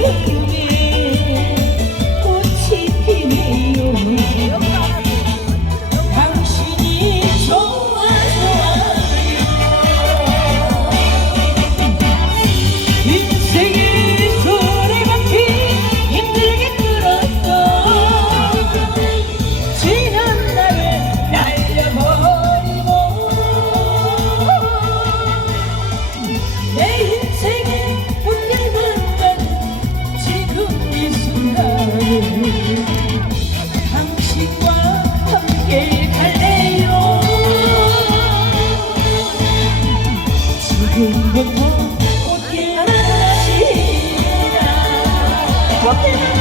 Thank you. 지금부터 꽃길만 다시 꽃길만